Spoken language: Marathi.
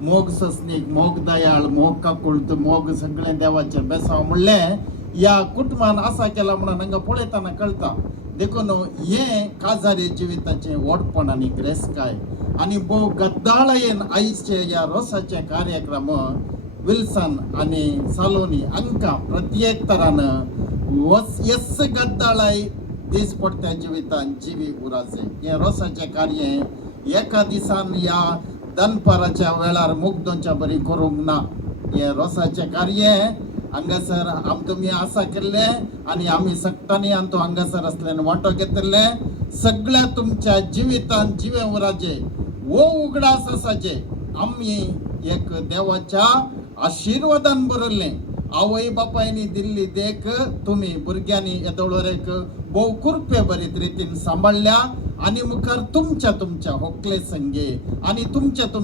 मोग ससनीक मोग दयाळ मोग काकुळत मोग सगळे देवाचे बेसाव म्हणले या कुटुंबान असा केला म्हणून हांगा पळयतना कळटा देखून हे काजारी जिविताचे ओडपण आणि ग्रेस काय आणि भोव गद्दाळयेन आईचे या रोसाचे कार्यक्रम विल्सन आणि सालोनी अंका प्रत्येक तरान यस गद्दाळाय दिस पडत्या जिवितान जिवी उराचे हे रोसाचे कार्य एका दिसान या दनपाराच्या वेळार मुग्धोंच्या बरी करूंक ना हे रोसाचे कार्य हांगासर तुमी आसा केल्ले आणि आम्ही सक्तांनी आणि तो हांगासर असल्याने वांटो घेतले सगळ्या तुमच्या जिवितान जिवे उराचे वो उगडास आसाचे आम्ही एक देवाच्या आशीर्वादान बरयल्ले आवय बापायनी दिल्ली देख तुम्ही भुरग्यांनी येदोळरेक भोव कुरपे बरीत रितीन सांभाळल्या आणि मुखार तुमच्या होकले संगे आणि तुमच्या